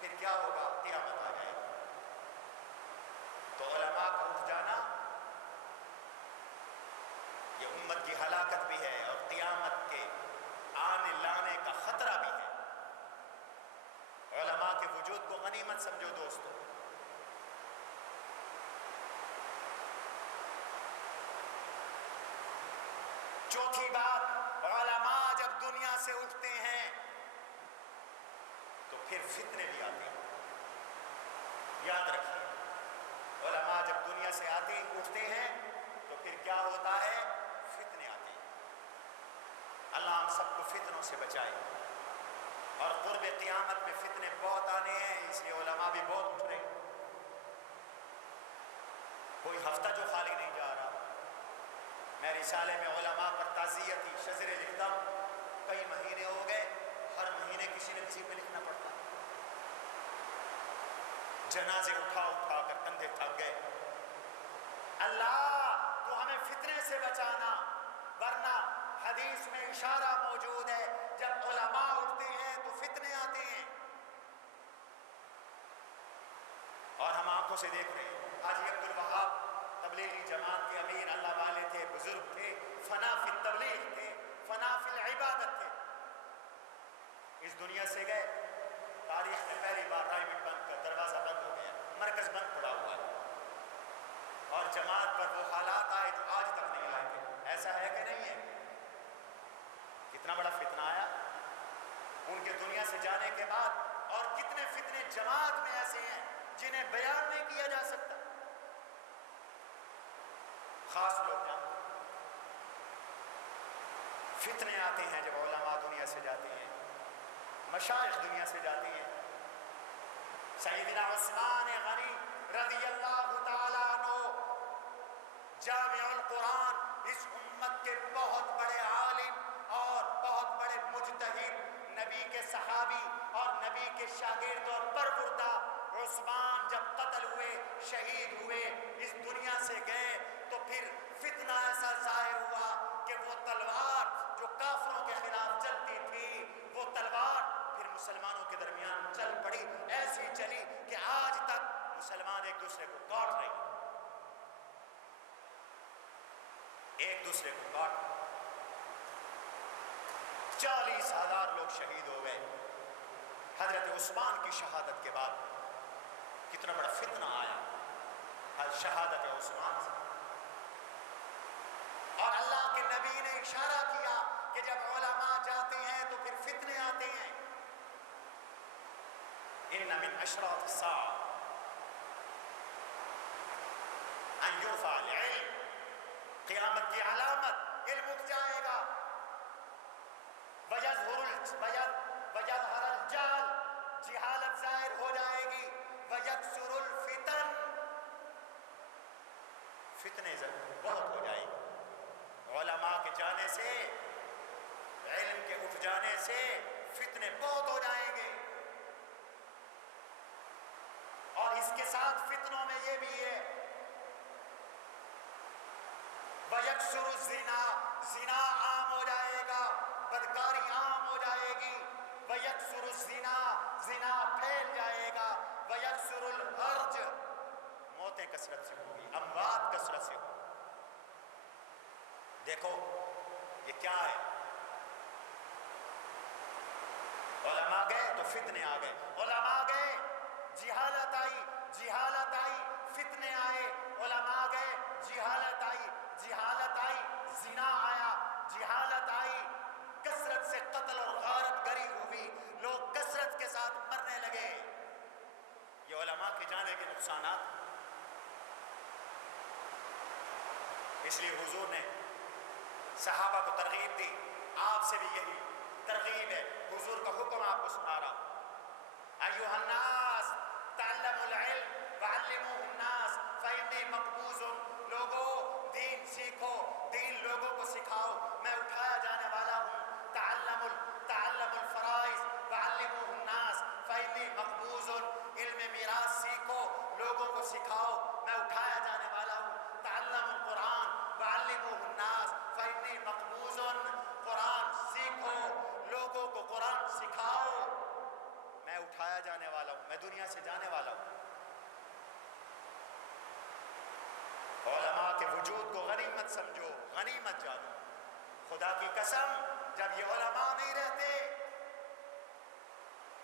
پھر کیا ہوگا؟ قیامت آ جائے گی۔ تو علماء کا اٹھ جانا یہ امت کی ہلاکت بھی ہے اور قیامت کے آنے لانے کا خطرہ بھی ہے۔ علماء کے وجود کو غنیمت سمجھو دوستو۔ چوتھی بات، علماء جب دنیا سے اٹھتے ہیں تو پھر فتنے بھی آتے ہیں۔ یاد رکھیے، علماء جب دنیا سے اٹھتے ہیں تو پھر کیا ہوتا ہے؟ فتنے آتے ہیں۔ اللہ ہم سب کو فتنوں سے بچائے، اور قرب قیامت میں فتنے بہت آنے ہیں، اس لیے علماء بھی بہت اٹھ رہے ہیں۔ کوئی ہفتہ جو خالی نہیں جا رہا۔ میں رسالے میں علماء پر تعزیتی شذرے لکھتا ہوں، کئی مہینے ہو گئے، ہر مہینے کسی نہ کسی پہ لکھنا پڑتا، جنازے اٹھا اٹھا کر کندھے تھک گئے۔ اللہ تو ہمیں فتنے سے بچانا، ورنہ حدیث میں اشارہ موجود ہے جب علماء اٹھتے ہیں تو فتنے آتے ہیں، اور ہم آنکھوں سے دیکھ رہے ہیں۔ حاجی عبدالوہاب تبلیغی جماعت کے امیر، اللہ والے تھے، بزرگ تھے، فنا فی التبلیغ تھے، فنا فی العبادت تھے، اس دنیا سے گئے۔ تاریخ میں پہلی بار رائمنڈ بند کا دروازہ بند ہو گیا، مرکز بند پڑا ہوا ہے، اور جماعت پر وہ حالات آئے جو آج تک نہیں آئے تھے۔ ایسا ہے کہ نہیں ہے؟ کتنا بڑا فتنہ آیا ان کے دنیا سے جانے کے بعد، اور کتنے فتنے جماعت میں ایسے ہیں جنہیں بیان نہیں کیا جا سکتا۔ خاص لوگ جانتے ہیں۔ فتنے آتے ہیں جب علماء دنیا سے جاتے ہیں، مشائخ دنیا سے جاتے ہیں۔ سیدنا عثمان غنی رضی اللہ تعالیٰ عنہ، جامع القرآن، اس امت کے بہت بڑے عالم اور بہت بڑے مجتہد، نبی کے صحابی اور نبی کے شاگرد اور پروردہ عثمان جب قتل ہوئے، شہید ہوئے، اس دنیا سے گئے، تو پھر فتنہ ایسا ظاہر ہوا کہ وہ تلوار جو کافروں کے خلاف چلتی تھی، وہ تلوار پھر مسلمانوں کے درمیان چل پڑی، ایسی چلی کہ آج تک مسلمان ایک دوسرے کو کاٹ رہے ہیں، ایک دوسرے کو کاٹ۔ 40,000 لوگ شہید ہو گئے حضرت عثمان کی شہادت کے بعد۔ کتنا بڑا فتنہ آیا شہادت عثمان سے، اور اللہ کے نبی نے اشارہ کیا کہ جب علماء جاتے ہیں تو پھر فتنے آتے ہیں۔ ان من اشراط الساعة ان یرفع العلم، قیامت کی علامت علم اٹھ جائے گا۔ وَيَظْهَرَ الْجَهْلُ، جہالت ظاہر ہو جائے گی۔ وَيَكْثُرُ الْفِتَنُ، فتنے بہت ہو جائیں گے۔ علماء کے جانے سے، علم کے اٹھ جانے سے فتنے بہت ہو جائیں گے۔ اور اس کے ساتھ فتنوں میں یہ بھی ہے، وَيَكْثُرُ الزِّنَا، زنا عام ہو جائے گا، بدکاری عام ہو جائے گی۔ وَيَكْثُرُ الزِّنَا، زنا پھیل جائے گا۔ وَيَكْثُرُ الْحَرْجُ، موتیں کثرت سے ہوگی، اموات کثرت سے ہوگی۔ دیکھو یہ کیا ہے، علماء گئے تو فتنے آ گئے، علماء گئے جہالت آئی، جہالت آئی فتنے آئے، علماء گئے، جہالت آئی، زنا آیا، جہالت آئی، کثرت سے قتل اور غارت گری ہوئی، لوگ کثرت کے ساتھ مرنے لگے۔ یہ علماء کے جانے کے نقصانات۔ اس لیے حضور نے صحابہ کو ترغیب دی، آپ سے بھی یہی ترغیب ہے، حضور کا حکم آپ کو سنا رہا ہوں۔ ایھا الناس تعلموا العلم وعلموه الناس فإني مقبوض، لوگوں دین سیکھو، دین لوگوں کو سکھاؤ، میں اٹھایا جانے والا ہوں۔ تعلموا الفرائض وعلموه الناس فإني مقبوض، علم میراث سیکھو، لوگوں کو سکھاؤ، میں اٹھایا جانے والا ہوں۔ تعلموا القرآن وعلموه الناس فإني مقبوض، قرآن سیکھو، لوگوں کو قرآن سکھاؤ، میں اٹھایا جانے والا ہوں، میں دنیا سے جانے والا ہوں۔ علماء کے وجود کو غنیمت سمجھو، غنیمت جانو۔ خدا کی قسم جب یہ علماء نہیں رہتے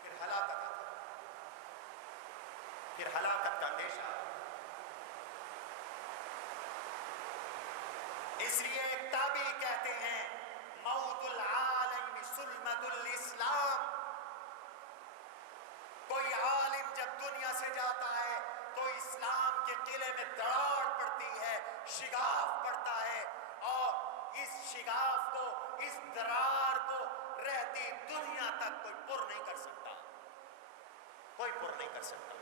پھر ہلاکت آتا، پھر ہلاکت کا اندیشہ۔ اس لیے ایک تابعی کہتے ہیں موت العالم سلمۃ الاسلام، کوئی عالم جب دنیا سے جاتا ہے تو اسلام کے قلعے میں دراڑ پڑتی ہے، شگاف پڑتا ہے، اور اس شگاف کو، اس دراڑ کو رہتی دنیا تک کوئی پر نہیں کر سکتا، کوئی پر نہیں کر سکتا۔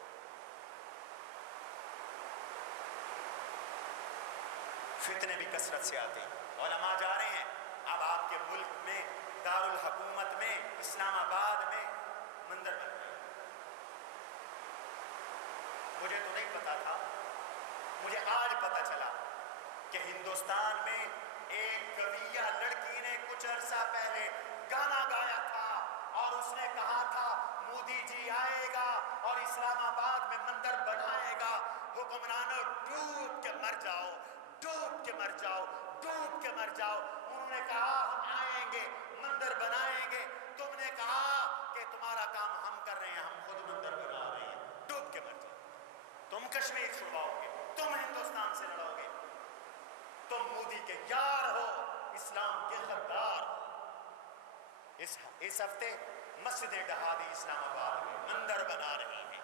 فتنے بھی کثرت سے آتے ہیں، علماء جا رہے ہیں۔ اب آپ کے ملک میں دارالحکومت میں اسلام آباد میں مندر بن گئے، مجھے تو نہیں پتا تھا، مجھے آج پتا چلا کہ ہندوستان میں ایک گویہ لڑکی نے کچھ عرصہ پہلے گانا گایا تھا اور اس نے کہا تھا مودی جی آئے گا اور اسلام آباد میں مندر بنائے گا، حکمرانوں ڈوب کے مر جاؤ، ڈوب کے مر جاؤ، ڈوب کے مر جاؤ۔ انہوں نے کہا ہم آئیں گے، مندر بنائیں گے، تم نے کہا کہ تمہارا کام ہم کر رہے ہیں، ہم خود مندر بنا رہے ہیں، ڈوب کے مر جاؤ۔ تم کشمیر چھڑواؤ گے، تم ہندوستان سے لڑو گے، تم مودی کے یار ہو، اسلام کے غدار ہو۔ اس ہفتے مسجدیں ڈھا دی اسلام آباد میں، مندر بنا رہی ہیں،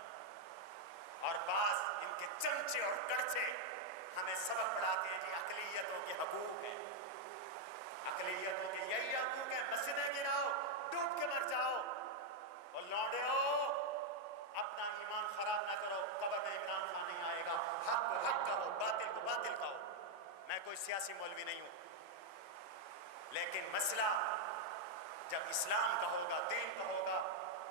اور بعض ان کے چمچے اور کڑچے ہمیں سبق پڑھاتے ہیں جی اقلیتوں کے حقوق ہیں، اقلیتوں کے یہی حقوق ہیں، مسجدیں گراؤ، ڈوب کے مر جاؤ۔ اور لوڈے ہو، اپنا ایمان خراب نہ کرو، قبر میں عمران خان نہیں آئے گا، حق کو حق کہو، باطل کو باطل کہو۔ میں کوئی سیاسی مولوی نہیں ہوں، لیکن مسئلہ جب اسلام کا ہوگا، دین کا ہوگا،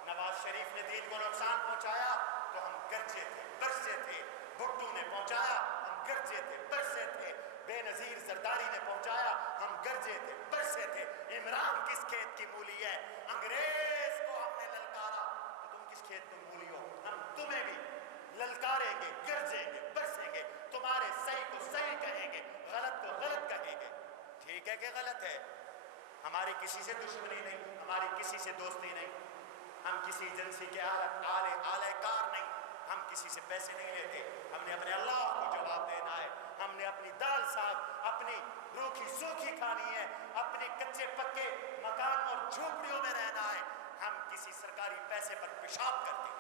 نواز شریف نے دین کو نقصان پہنچایا تو ہم گرجے تھے، برسے تھے، بھٹو نے پہنچایا ہم گرجے تھے، برسے تھے، بے نظیر زرداری نے پہنچایا ہم گرجے تھے، برسے تھے۔ عمران کس کھیت کی مولی ہے؟ انگریز کو ہم نے للکارا کہ تم کس کھیت کی مولی ہو، ہم تمہیں بھی للکاریں گے، گرجیں گے، برسیں گے، تمہارے صحیح کو صحیح کہیں گے، غلط کو غلط کہیں گے۔ ٹھیک ہے کہ غلط ہے؟ ہماری کسی سے دشمنی نہیں، ہماری کسی سے دوستی نہیں، ہم کسی ایجنسی کے آلے کار نہیں، ہم کسی سے پیسے نہیں لیتے، ہم نے اپنے اللہ کو جواب دینا ہے، ہم نے اپنی دال ساگ، اپنی روکھی سوکھی کھانی ہے، اپنے کچے پکے مکان اور جھوپڑیوں میں رہنا ہے، ہم کسی سرکاری پیسے پر پیشاب کرتے ہیں۔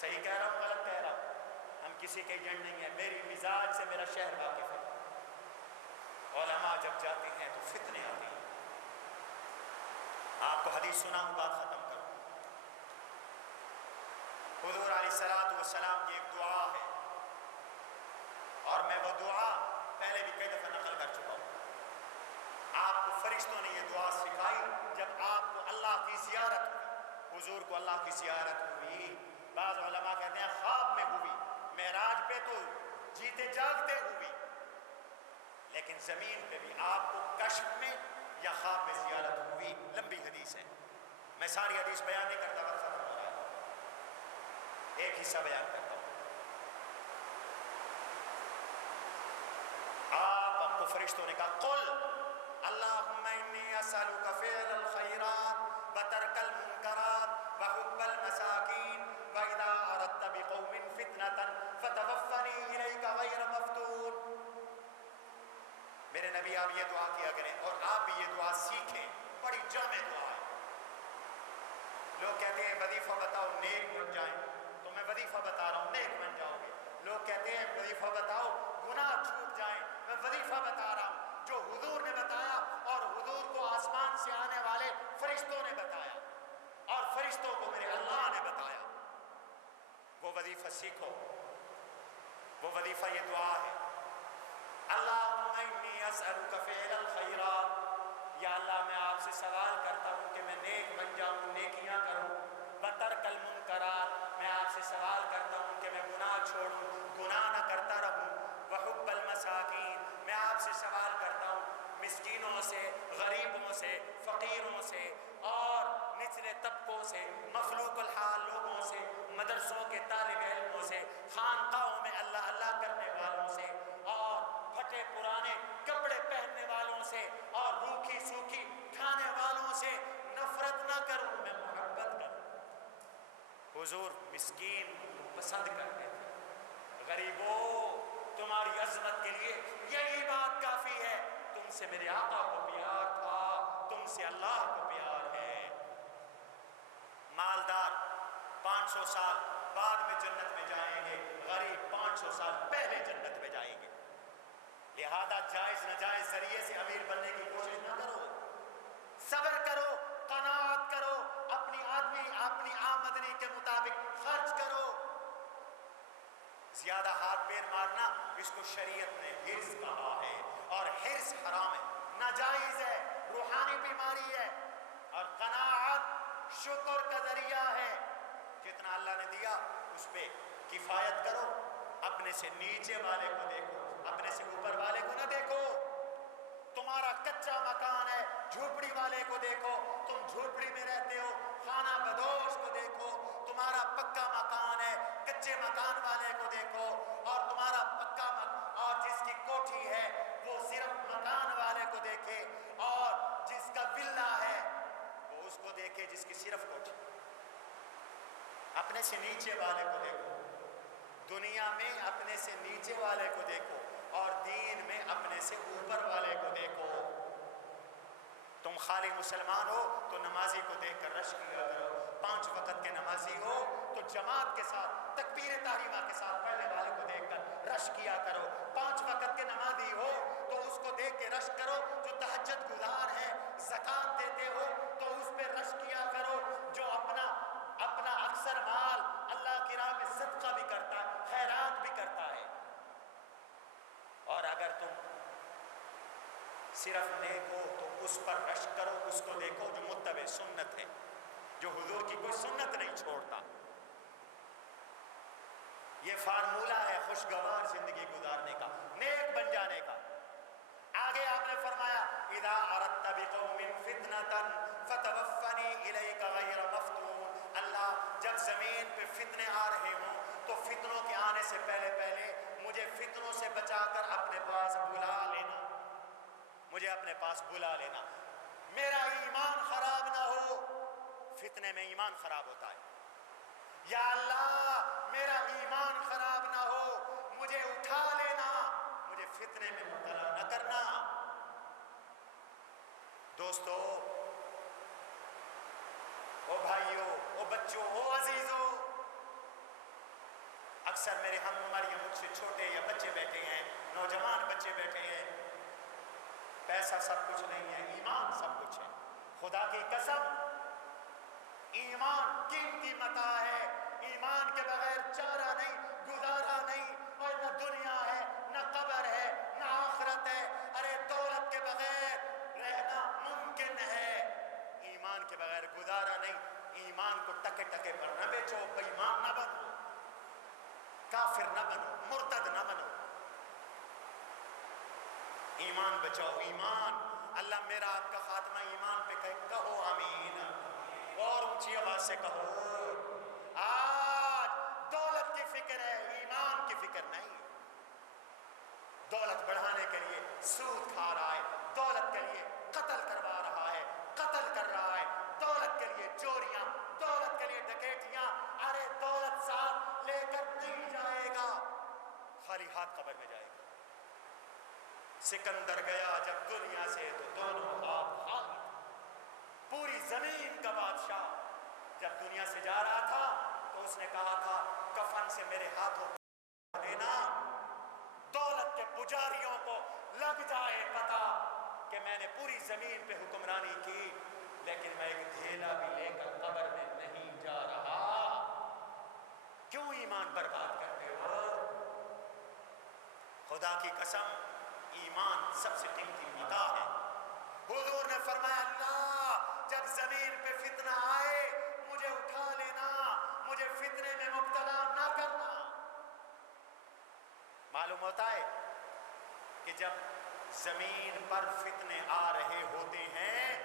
صحیح کہہ رہا ہوں غلط کہہ رہا ہوں؟ ہم کسی کے ایجنٹ نہیں ہیں، میری مزاج سے میرا شہر واقف ہے۔ علماء جب جاتے ہیں تو فتنے آتے ہیں۔ آپ کو حدیث سناؤں، بات ختم کروں۔ حضور علیہ السلام کی ایک دعا ہے، اور میں وہ دعا پہلے بھی کئی دفعہ نقل کر چکا ہوں۔ آپ کو فرشتوں نے یہ دعا سکھائی جب آپ کو اللہ کی زیارت ہوئی، حضور کو اللہ کی زیارت ہوئی۔ بعض علماء کہتے ہیں خواب میں ہوئی، معراج پہ تو جیتے جاگتے ہوئی، لیکن زمین پہ بھی آپ کو کشف میں یا خواب میں زیارت ہوئی۔ لمبی حدیث ہے، میں ساری حدیث بیان نہیں کرتا، وقت ختم ہو رہا ہے، ایک حصہ بیان کرتا ہوں۔ آپ کو فرشتوں نے کہا قل اللہم انی اسألک فعل الخیرات وترک المنکرات وحب المساکین وإذا أردت بقوم فتنة فتوفنی إلیک غیر مفتون۔ میرے نبی آپ یہ دعا کیا کریں اور آپ بھی یہ دعا سیکھیں، بڑی جامع دعا ہے۔ لوگ کہتے ہیں وظیفہ بتاؤ نیک بن جائیں، تو میں وظیفہ بتا رہا ہوں نیک بن جاؤ گے۔ لوگ کہتے ہیں وظیفہ بتاؤ گناہ چھوٹ جائیں، میں وظیفہ بتا رہا ہوں جو حضور نے بتایا اور حضور کو آسمان سے آنے والے فرشتوں نے بتایا اور فرشتوں کو میرے اللہ نے بتایا، وہ وظیفہ سیکھو، وہ وظیفہ یہ دعا ہے۔ اللہم انی اسألک فعل الخیرات، یا اللہ میں آپ سے سوال کرتا ہوں کہ میں نیک بن جاؤں، نیکیاں کروں۔ وترک المنکرات، میں آپ سے سوال کرتا ہوں کہ میں گناہ چھوڑوں، گناہ نہ کرتا رہوں۔ وحب المساکین، میں آپ سے سوال کرتا ہوں مسکینوں سے، غریبوں سے، فقیروں سے اور نچلے طبقوں سے، مفلوق الحال لوگوں سے، مدرسوں کے طالب علموں سے، خانقاہوں میں اللہ اللہ کرنے والوں سے اور پھٹے پرانے کپڑے پہننے والوں سے اور روکھی سوکھی کھانے والوں سے نفرت نہ کروں، میں محبت کروں۔ حضور مسکین کو پسند کرتے تھے، غریبوں تمہاری عظمت کے لیے یہی بات کافی ہے، تم سے میرے آقا کو پیار تھا، تم سے اللہ کو پیار ہے۔ مالدار 500 سال بعد میں جنت میں جائیں گے، غریب 500 سال پہلے جنت میں جائیں گے۔ لہذا جائز ناجائز ذریعے سے امیر بننے کی کوشش نہ کرو، صبر کرو، قناعت کرو، اپنی آمدنی کے مطابق خرچ کرو۔ زیادہ ہاتھ پیر مارنا اس کو شریعت نے حرص کہا ہے، اور حرص حرام ہے، ناجائز ہے، روحانی بیماری ہے۔ اور قناعت شکر کا ذریعہ ہے، جتنا اللہ نے دیا اس پہ کفایت کرو، اپنے سے نیچے والے کو دیکھو، اپنے سے اوپر والے کو نہ دیکھو۔ تمہارا کچا مکان ہے، جھوپڑی والے کو دیکھو، تم جھوپڑی میں رہتے ہو، خانہ بدوش کو دیکھو۔ تمہارا پکا مکان ہے، کچے مکان والے کو دیکھو، اور تمہارا اور جس کی کوٹھی ہے وہ صرف مکان والے کو دیکھے، اور جس کا ولا ہے وہ اس کو دیکھے جس کی صرف کوٹھی۔ اپنے سے نیچے والے کو دیکھو، دنیا میں اپنے سے نیچے والے کو دیکھو، اور دین میں اپنے سے اوپر والے کو دیکھو۔ تم خالی مسلمان ہو تو نمازی کو دیکھ کر رشک کیا کرو، 5 وقت کے نمازی ہو تو جماعت کے ساتھ تکبیر تحریمہ کے ساتھ پڑھنے والے کو دیکھ کر رشک کیا کرو۔ 5 وقت کے نمازی ہو تو اس کو دیکھ کے رشک کرو، جو تہجد گزار ہے، زکوٰۃ دیتے ہو تو اس پہ رشک کیا کرو، جو اپنا اکثر مال اللہ کی راہ میں صدقہ بھی کرتا ہے، خیرات بھی کرتا ہے۔ اور اگر تم صرف نیک ہو تو اس پر رشک کرو، اس کو دیکھو جو متبع سنت ہے، جو حضور کی کوئی سنت نہیں چھوڑتا۔ یہ فارمولہ ہے خوشگوار زندگی گزارنے کا، نیک بن جانے کا۔ آگے آپ نے فرمایا اذا اردت بقوم فتنة فتوفنی الیک غیر مفتون، اللہ جب زمین پہ فتنے آ رہے ہوں تو فتنوں کے آنے سے پہلے مجھے فتنوں سے بچا کر اپنے پاس بلا لینا، مجھے اپنے پاس بلا لینا، میرا ایمان خراب نہ ہو۔ فتنے میں ایمان خراب ہوتا ہے، یا اللہ میرا ایمان خراب نہ ہو، مجھے اٹھا لینا، مجھے فتنے میں مبتلا نہ کرنا۔ دوستو، او بھائیو، او بچوں، او عزیزو، اکثر میرے ہم عمر یا مجھ سے چھوٹے یا بچے بیٹھے ہیں، نوجوان بچے بیٹھے ہیں، پیسہ سب کچھ نہیں ہے، ایمان سب کچھ ہے۔ خدا کی قسم، ایمان قیمتی متاع ہے، ایمان کے بغیر چارہ نہیں، گزارا نہیں، اور نہ دنیا ہے، نہ قبر ہے، نہ آخرت ہے۔ ارے دولت کے بغیر رہنا ممکن ہے، ایمان کے بغیر گزارا نہیں۔ ایمان کو ٹکے ٹکے پر نہ بیچو، بے ایمان نہ بنو، کافر نہ بنو، مرتد نہ بنو، ایمان بچاؤ، ایمان۔ اللہ میرا آپ کا خاتمہ ایمان پہ کہو آمین، اور اونچی آواز سے کہو۔ آج دولت کی فکر ہے، ایمان کی فکر نہیں۔ دولت بڑھانے کے لیے سود کھا رہا ہے، دولت کے لیے قتل کروا رہا ہے، قتل کر رہا ہے، دولت کے لیے چوریاں، دولت کے لیے ڈکیتیاں، ارے دولت ساتھ لے کر نہیں جائے گا، خالی ہاتھ قبر میں جائے گا۔ سکندر گیا جب دنیا سے تو دونوں ہاتھ خالی، پوری زمین کا بادشاہ جب دنیا سے جا رہا تھا تو اس نے کہا تھا کفن سے میرے ہاتھوں کو دینا، دولت کے پجاریوں کو لگ جائے پتا کہ میں نے پوری زمین پہ حکمرانی کی، لیکن میں ایک دھیلا بھی لے کر قبر میں نہیں جا رہا۔ کیوں ایمان برباد کرتے ہو؟ خدا کی قسم ایمان سب سے قیمتی متاع ہے۔ حضور نے فرمایا اللہ جب زمین پہ فتنہ آئے مجھے اٹھا لینا، مجھے فتنے میں مبتلا نہ کرنا۔ معلوم ہوتا ہے کہ جب زمین پر فتنے آ رہے ہوتے ہیں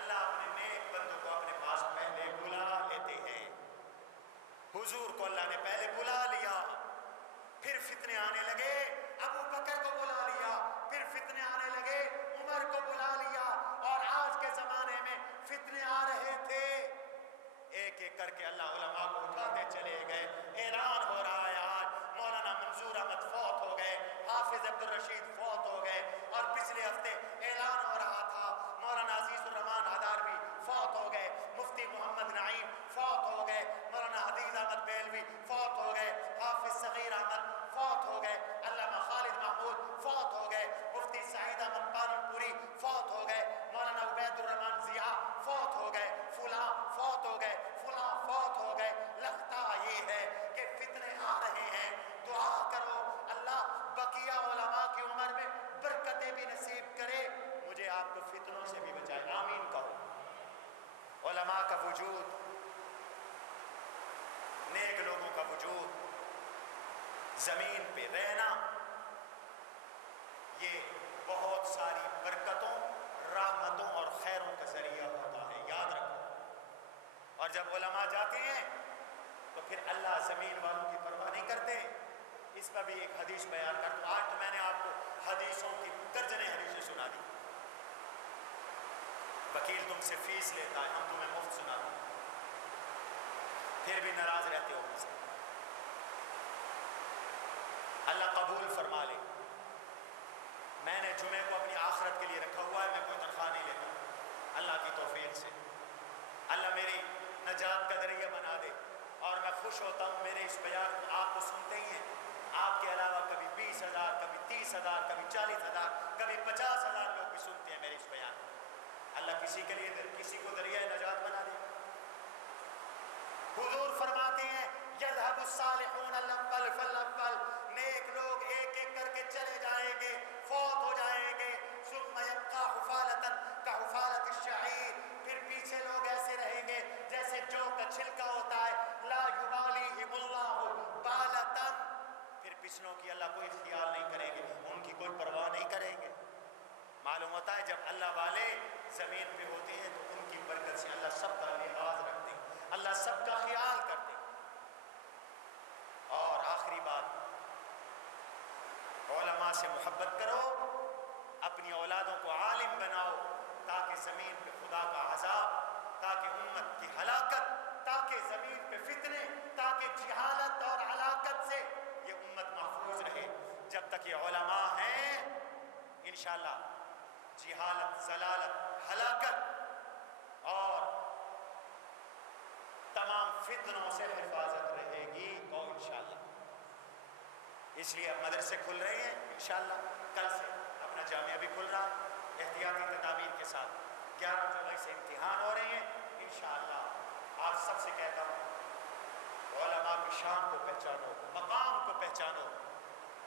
اللہ اپنے نیک بندوں کو اپنے پاس پہلے بلا لیتے ہیں۔ حضور کو اللہ نے پہلے بلا لیا، پھر فتنے آنے لگے، ابو بکر کو بلا لیا، پھر فتنے آنے لگے، عمر کو بلا لیا، اور آج کے زمانے میں فتنے آ رہے تھے، ایک ایک کر کے اللہ علماء کو اٹھاتے چلے گئے۔ اعلان ہو رہا ہے آج مولانا منظور احمد فوت ہو گئے، حافظ عبد الرشید فوت ہو گئے، اور پچھلے ہفتے اعلان ہو رہا تھا مولانا عزیز الرحمان ہداروی فوت ہو گئے، مفتی محمد نعیم فوت ہو گئے، مولانا حدیث احمد بیلوی فوت ہو گئے، حافظ صغیر احمد فوت ہو گئے، علامہ خالد محمود فوت ہو گئے، مفتی سعید احمد پالن پوری فوت ہو گئے، مولانا عبید الرحمان ضیاء فوت ہو گئے، فلاں فوت ہو گئے، فلاں فوت ہو گئے۔ لگتا یہ ہے کہ فتنے آ رہے ہیں، دعا کرو اللہ بقیہ علماء کی عمر میں برکتیں بھی نصیب کرے، مجھے آپ کو فتنوں سے بھی بچائے، آمین کہو۔ علماء کا وجود، نیک لوگوں کا وجود، زمین پہ رہنا، یہ بہت ساری برکتوں، رحمتوں اور خیروں کا ذریعہ ہوتا ہے، یاد رکھو۔ اور جب علماء جاتے ہیں تو پھر اللہ زمین والوں کی پرواہ نہیں کرتے۔ اس پر بھی ایک حدیث بیان کرتا ہوں، آج تو میں نے آپ کو حدیثوں کی درجنیں حدیثیں سنا دی۔ وکیل تم سے فیس لیتا ہے، ہم تمہیں مفت سناتے ہیں، پھر بھی ناراض رہتے ہو مجھ سے، اللہ قبول فرما لے۔ میں نے جمعے کو اپنی آخرت کے لیے رکھا ہوا ہے، میں کوئی تنخواہ نہیں لیتا، اللہ کی توفیق سے اللہ میری نجات کا ذریعہ بنا دے، اور میں خوش ہوتا ہوں میرے اس بیان کو آپ کو سنتے ہی ہیں، آپ کے علاوہ کبھی 20,000، کبھی 30,000، کبھی 40,000، کبھی 50,000 لوگ بھی سنتے ہیں میرے اس بیان کو۔ اللہ کسی کے لیے کسی کو ذریعہ نجات بنا دے۔ حضور فرماتے ہیں یذهب الصالحون الاول فالاول، نیک لوگ ایک ایک کر کے چلے جائیں گے، فوت ہو جائیں گے، ثم يبقى حفالة كحفالة الشعير، پھر پیچھے لوگ ایسے رہیں گے جیسے جو کا چھلکا ہوتا ہے، لا يباليهم الله بالة، پھر پچھلوں کی اللہ کوئی خیال نہیں کریں گے، ان کی کوئی پرواہ نہیں کریں گے۔ معلوم ہوتا ہے جب اللہ والے زمین پہ ہوتے ہیں تو ان کی برکت سے اللہ سب کا لحاظ رکھتے ہیں، اللہ سب کا خیال کرتے ہیں۔ اور آخری بات، علماء سے محبت کرو، اپنی اولادوں کو عالم بناؤ، تاکہ زمین پہ خدا کا عذاب، تاکہ امت کی ہلاکت، تاکہ زمین پہ فتنے، تاکہ جہالت اور ہلاکت سے یہ امت محفوظ رہے۔ جب تک یہ علماء ہیں انشاءاللہ جہالت، ضلالت، ہلاکت اور تمام فتنوں سے حفاظت رہے گی، اور انشاءاللہ اس لیے اب مدرسے کھل رہے ہیں، انشاءاللہ کل سے اپنا جامعہ بھی کھل رہا ہے احتیاطی تدابیر کے ساتھ، 11 جولائی سے امتحان ہو رہے ہیں انشاءاللہ۔ آپ سب سے کہتا ہوں علماء کی شان کو پہچانو، مقام کو پہچانو،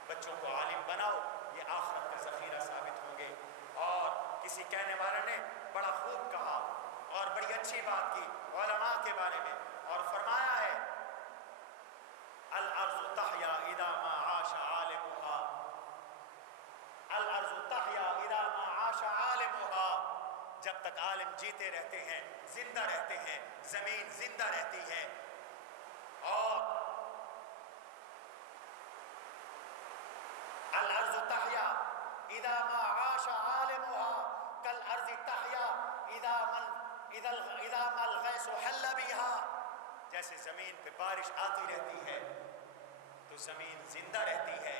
بچوں کو عالم بناؤ، یہ آخرت کا ذخیرہ ثابت ہوں گے۔ اور کسی کہنے والے نے بڑا خوب کہا اور بڑی اچھی بات کی علماء کے بارے میں، اور فرمایا ہے الارض تحیا اذا ما عاش عالمها، الارض تحیا اذا ما عاش عالمها، جب تک عالم جیتے رہتے ہیں، زندہ رہتے ہیں، زمین زندہ رہتی ہے۔ اور الارض تحیا اذا ما عاش عالمها، کالارض تحیا اذا ما الغیث حل بها، جیسے زمین پہ بارش آتی رہتی ہے تو زمین زندہ رہتی ہے،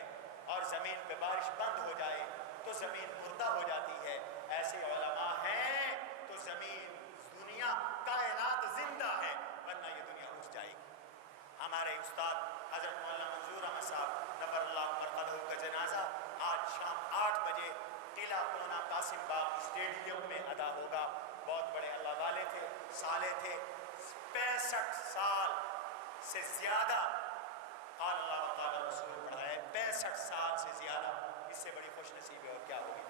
اور زمین پہ بارش بند ہو جائے تو زمین مردہ ہو جاتی ہے، ایسے علماء ہیں تو زمین، دنیا، کائنات زندہ ہے، ورنہ یہ دنیا اٹھ جائے گی۔ ہمارے استاد حضرت مولانا منظور احمد صاحب نبر اللہ مرقدہ کا جنازہ آج شام 8 بجے قلعہ کونا قاسم باغ اسٹیڈیم میں ادا ہوگا۔ بہت بڑے اللہ والے تھے، صالح تھے، 65 سال سے زیادہ قال اللہ و قال رسول پڑھا ہے، 65 سال سے زیادہ، اس سے بڑی خوش نصیبی اور کیا ہوگی۔